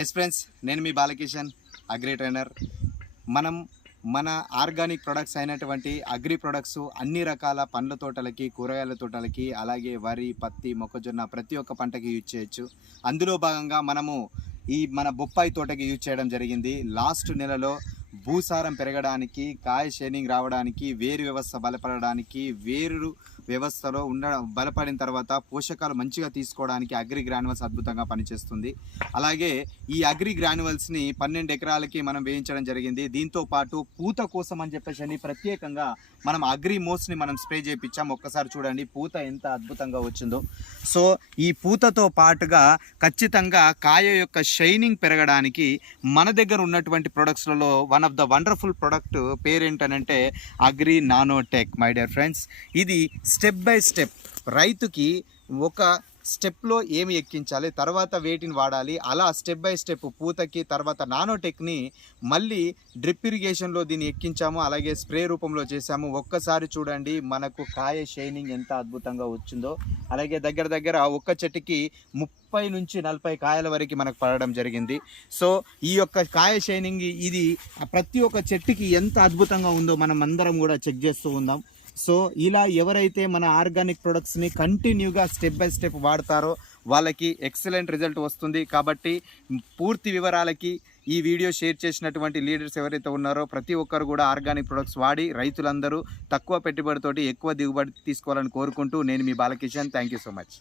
Yes friends నేను మీ Balakishan agri trainer. మనం మన ఆర్గానిక్ ప్రొడక్ట్స్ అయినటువంటి అగ్రి ప్రొడక్ట్స్ అన్ని రకాల పండ్ల తోటలకి కూరగాయల తోటలకి అలాగే వరి పత్తి మొక్కజొన్న ప్రతి ఒక్క పంటకి యూజ్ చేయొచ్చు. అందులో భాగంగా మనము ఈ మన బొప్పాయి తోటకి యూజ్ చేయడం జరిగింది. లాస్ట్ నెలలో భూసారం పెరగడానికి కాయ షైనింగ్ రావడానికి వేరు వ్యవస్థ బలపడడానికి వేరు వ్యవస్థలో ఉండ బలపడిన తర్వాత పోషకాలు మంచిగా తీసుకోవడానికి అగ్రి గ్రాన్యువల్స్ అద్భుతంగా పనిచేస్తుంది. అలాగే ఈ అగ్రి గ్రాన్యువల్స్ని పన్నెండు ఎకరాలకి మనం వేయించడం జరిగింది. దీంతో పాటు పూత కోసం అని చెప్పేసి అని ప్రత్యేకంగా మనం అగ్రి మోస్ని మనం స్ప్రే చేయించాం ఒక్కసారి చూడండి పూత ఎంత అద్భుతంగా వచ్చిందో. సో ఈ పూతతో పాటుగా ఖచ్చితంగా కాయ యొక్క షైనింగ్ పెరగడానికి మన దగ్గర ఉన్నటువంటి ప్రొడక్ట్స్లలో one of the wonderful product పేరేంటనంటే agri nanotech my dear friends. ఇది స్టెప్ బై స్టెప్ రైతుకి ఒక స్టెప్లో ఏమి ఎక్కించాలి తర్వాత వేటిని వాడాలి అలా స్టెప్ బై స్టెప్ పూతకి తర్వాత నానోటెక్ని మళ్ళీ డ్రిప్ ఇరిగేషన్లో దీన్ని ఎక్కించాము అలాగే స్ప్రే రూపంలో చేశాము. ఒక్కసారి చూడండి మనకు కాయ షైనింగ్ ఎంత అద్భుతంగా వచ్చిందో. అలాగే దగ్గర దగ్గర ఒక్క చెట్టుకి ముప్పై నుంచి నలభై కాయల వరకు మనకు పడడం జరిగింది. సో ఈ యొక్క కాయ షైనింగ్ ఇది ప్రతి ఒక్క చెట్టుకి ఎంత అద్భుతంగా ఉందో మనం అందరం కూడా చెక్ చేస్తూ ఉందాం. సో ఇలా ఎవరైతే మన ఆర్గానిక్ ప్రొడక్ట్స్ని కంటిన్యూగా స్టెప్ బై స్టెప్ వాడతారో వాళ్ళకి ఎక్సలెంట్ రిజల్ట్ వస్తుంది. కాబట్టి పూర్తి వివరాలకి ఈ వీడియో షేర్ చేసినటువంటి లీడర్స్ ఎవరైతే ఉన్నారో ప్రతి ఒక్కరు కూడా ఆర్గానిక్ ప్రొడక్ట్స్ వాడి రైతులందరూ తక్కువ పెట్టుబడితోటి ఎక్కువ దిగుబడి తీసుకోవాలని కోరుకుంటూ నేను మీ Balakishan. Thank you so much.